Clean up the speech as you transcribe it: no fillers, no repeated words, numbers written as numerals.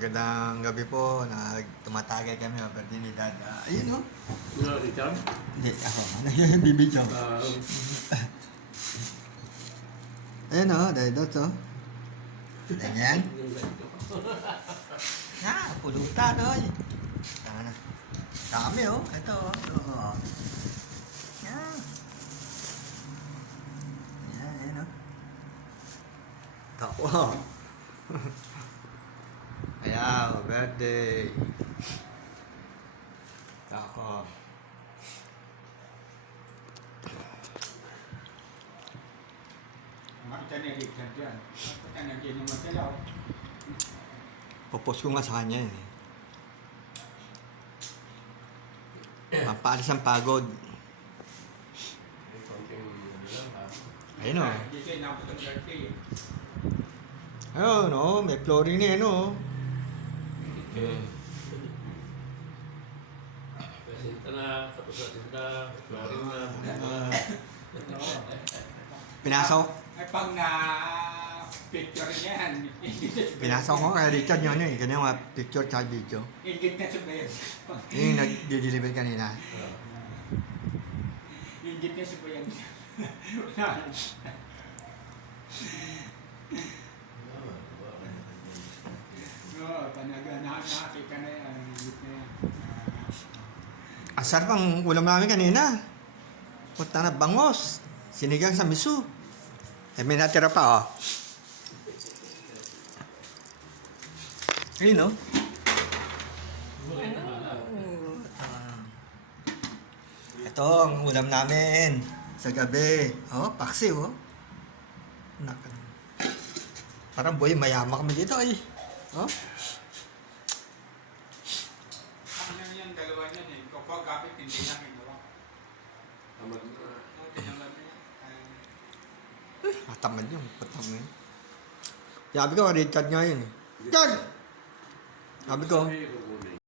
Magandang gabi po. Tumatagay kami ng oportunidad. Ayun o. Richard? Hindi, ako. Nagbibidyo. Ayun o, dahil doon o. Ganyan. Pulutan o. Dami o. Ito o. Yan. Yan, ayun o. Ito o. Ayan, birthday. Ako. Makita ni Richard dyan. Makita na dyan yung masalaw. Popost ko nga sa kanya eh. Pampalis ang pagod. Ayun o. Dito yung napot ang birthday. Ayun o, may flooring na yun o. Presinta na, tapos presinta, flooring na. Pinasok. Ay pag na picture niyan, Pinasok ko kay Richard yun eh. Ganyan mga picture at video. ingit na sa bayan. Yung nag-deliver kanina. Ingit na sa bayan. Oo, talaga nakakita na yan. Ingit na yan. Asar pang ulam namin kanina. Punta na bangos. Sinigang sa miso. Eh, may natira pa, oh. Ayun, oh. Ito ang ulam namin sa gabi. Oh, paksi, oh. Nak. Parang boy, mayama kami dito, ay. Oh. Ano yan, dalawa niyan eh. Kapag kapit, hindi na ginawa. Tamad na. Buti naman yan. Tamad yun. Patama yun. Sabi ko, Richard nga yun, eh. Richard! Sabi ko,